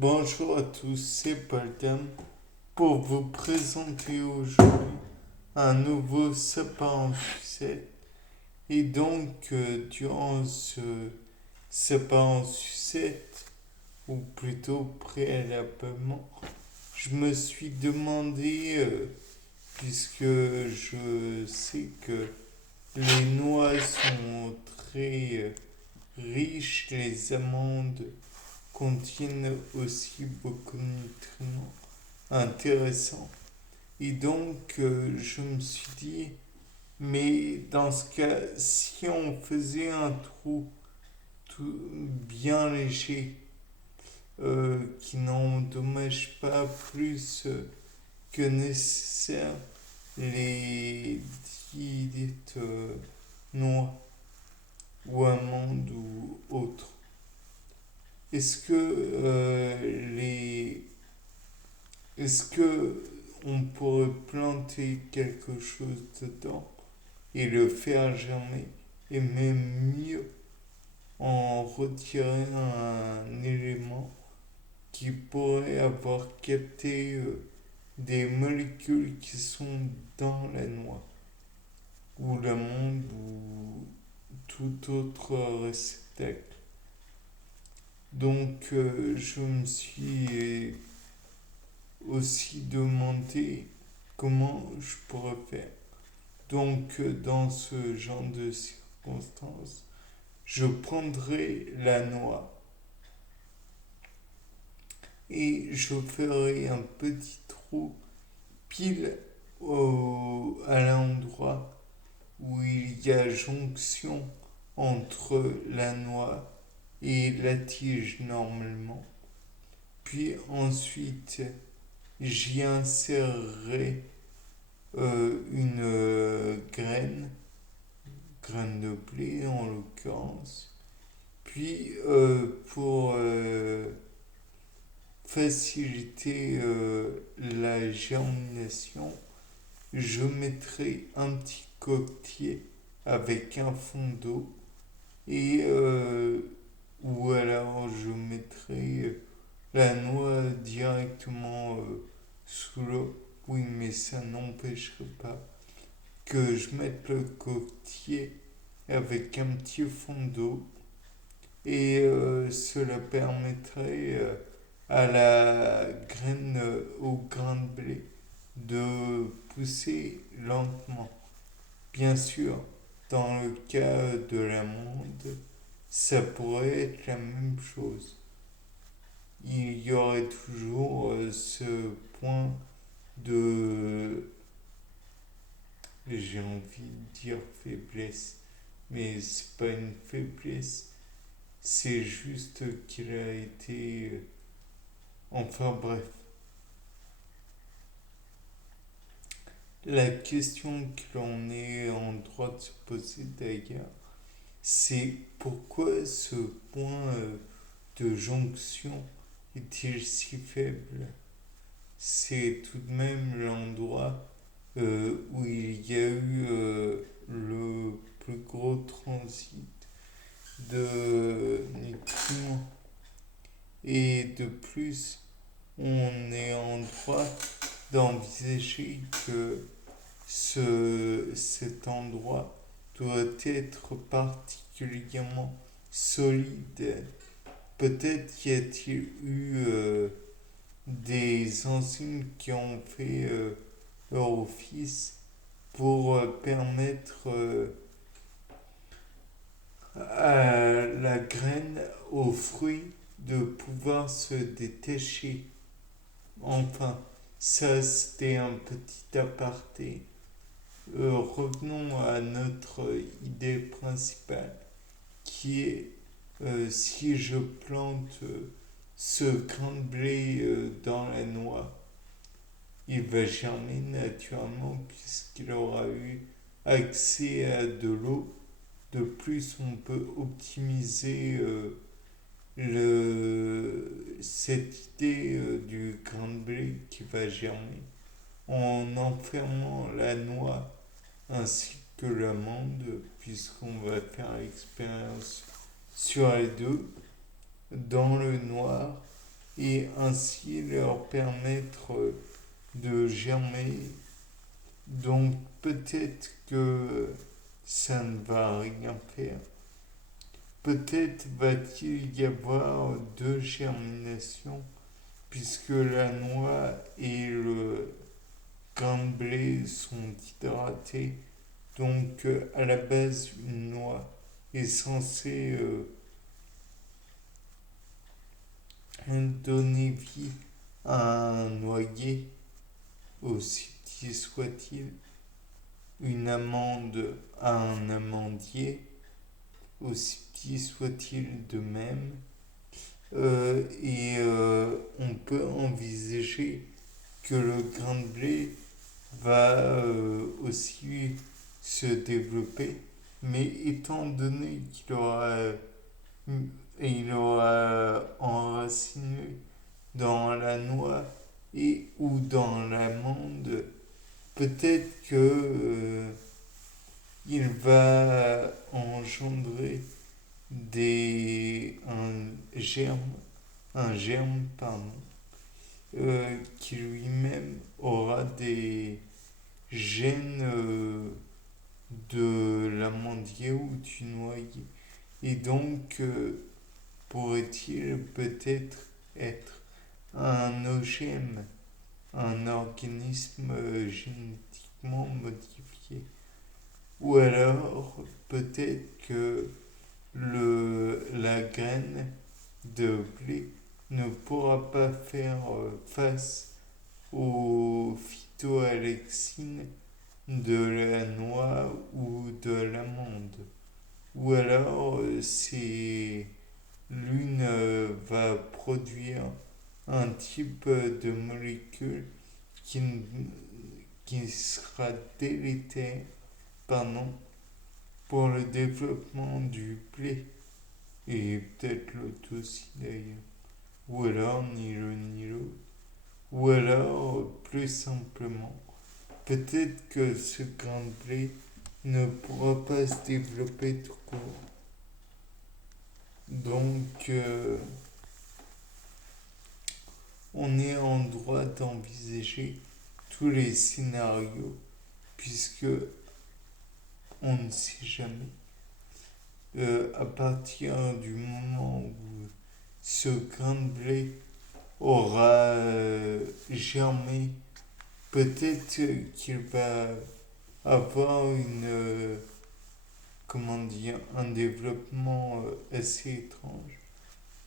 Bonjour à tous, c'est Paul Dam pour vous présenter aujourd'hui un nouveau sapin en sucette. Et donc, durant ce sapin en sucette, ou plutôt préalablement, je me suis demandé, puisque je sais que les noix sont très riches, les amandes contiennent aussi beaucoup de nutriments intéressants. Et donc, je me suis dit, mais dans ce cas, si on faisait un trou tout bien léger, qui n'endommage pas plus que nécessaire les dites noix ou amandes ou autres, est-ce que est-ce que on pourrait planter quelque chose dedans et le faire germer et même mieux en retirer un élément qui pourrait avoir capté des molécules qui sont dans la noix ou l'amande ou tout autre réceptacle. Donc je me suis aussi demandé comment je pourrais faire. Donc dans ce genre de circonstances, je prendrai la noix et je ferai un petit trou pile à l'endroit où il y a jonction entre la noix et la tige normalement. Puis ensuite, j'y insérerai une graine de blé en l'occurrence. Puis pour faciliter la germination, je mettrai un petit coquetier avec un fond d'eau et ou alors je mettrai la noix directement sous l'eau. Oui, mais ça n'empêcherait pas que je mette le coquetier avec un petit fond d'eau et cela permettrait à la graine, au grain de blé de pousser lentement. Bien sûr, dans le cas de l'amande, ça pourrait être la même chose. Il y aurait toujours ce point de, j'ai envie de dire faiblesse, mais c'est pas une faiblesse, c'est juste qu'il a été, enfin bref. La question que l'on est en droit de se poser d'ailleurs, c'est pourquoi ce point de jonction est-il si faible? C'est tout de même l'endroit où il y a eu le plus gros transit de nutriments. Et de plus, on est en droit d'envisager que cet endroit doit être particulièrement solide. Peut-être y a-t-il eu des enzymes qui ont fait leur office pour permettre à la graine, au fruit, de pouvoir se détacher. Enfin, ça c'était un petit aparté. Revenons à notre idée principale qui est si je plante ce grain de blé dans la noix, il va germer naturellement puisqu'il aura eu accès à de l'eau. De plus, on peut optimiser cette idée du grain de blé qui va germer en enfermant la noix ainsi que l'amande, puisqu'on va faire l'expérience sur les deux, dans le noir, et ainsi leur permettre de germer. Donc peut-être que ça ne va rien faire. Peut-être va-t-il y avoir deux germinations, puisque la noix et le grain de blé sont hydratés. Donc à la base, une noix est censée donner vie à un noyer, aussi petit soit-il, une amande à un amandier, aussi petit soit-il de même. On peut envisager que le grain de blé va aussi se développer, mais étant donné il aura enraciné dans la noix et ou dans l'amande, peut-être que il va engendrer un germe pardon, qui lui-même aura des gènes de l'amandier ou du noyer. Et donc, pourrait-il peut-être être un OGM, un organisme génétiquement modifié. Ou alors, peut-être que la graine de blé ne pourra pas faire face aux phytoalexines de la noix ou de l'amande. Ou alors, l'une va produire un type de molécule qui, qui sera délétère pardon, pour le développement du blé et peut-être l'autre aussi d'ailleurs. Ou alors ni l'un ni l'autre. Ou alors plus simplement, peut-être que ce grain de blé ne pourra pas se développer tout court. Donc on est en droit d'envisager tous les scénarios puisque on ne sait jamais. À partir du moment où ce grain de blé aura germé, peut-être qu'il va avoir comment dire, un développement assez étrange.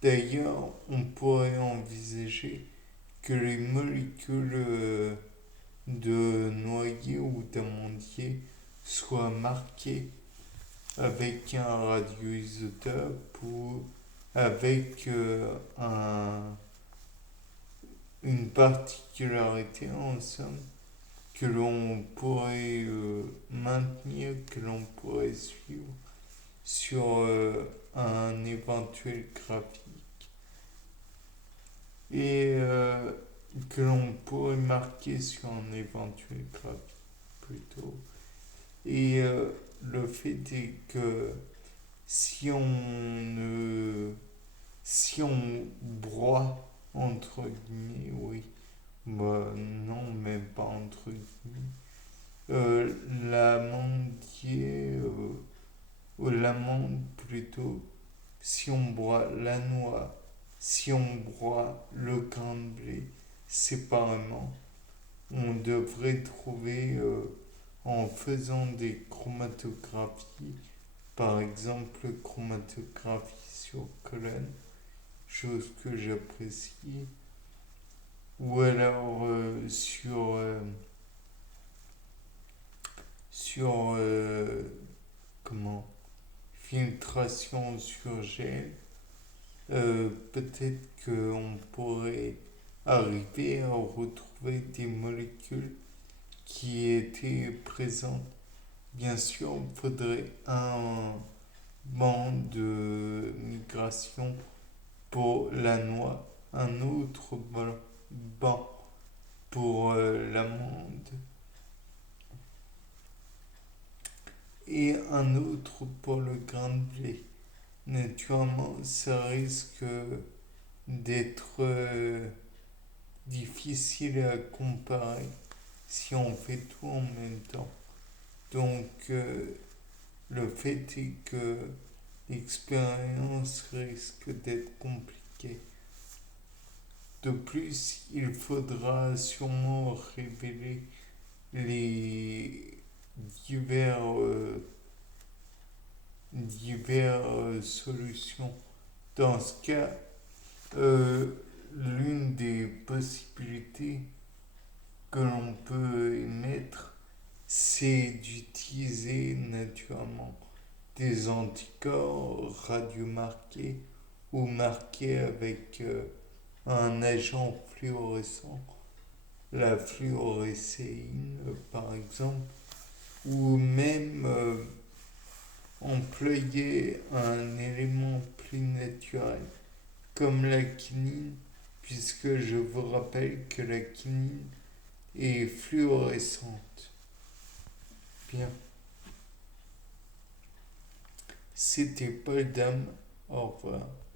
D'ailleurs, on pourrait envisager que les molécules de noyer ou d'amandier soient marquées avec un radioisotope ou avec une particularité en somme que l'on pourrait maintenir, que l'on pourrait suivre sur un éventuel graphique et que l'on pourrait marquer sur un éventuel graphique plutôt. Et le fait est que si on ne si on broie entre guillemets, oui, bah non, même pas entre guillemets, l'amandier, ou l'amande plutôt, si on broie la noix, si on broie le grain de blé séparément, on devrait trouver en faisant des chromatographies, par exemple chromatographie sur colonne, chose que j'apprécie, ou alors sur comment filtration sur gel, peut-être qu'on pourrait arriver à retrouver des molécules qui étaient présentes. Bien sûr, il faudrait un banc de migration pour la noix, un autre banc pour l'amande et un autre pour le grain de blé. Naturellement, ça risque d'être difficile à comparer si on fait tout en même temps. Donc, le fait est que l'expérience risque d'être compliquée. De plus, il faudra sûrement révéler les divers, solutions. Dans ce cas, euh, l'une des possibilités que l'on peut émettre, c'est d'utiliser naturellement des anticorps radiomarqués ou marqués avec un agent fluorescent, la fluorescéine par exemple, ou même employer un élément plus naturel comme la quinine, puisque je vous rappelle que la quinine est fluorescente. Bien, c'était Paul Dame, au revoir.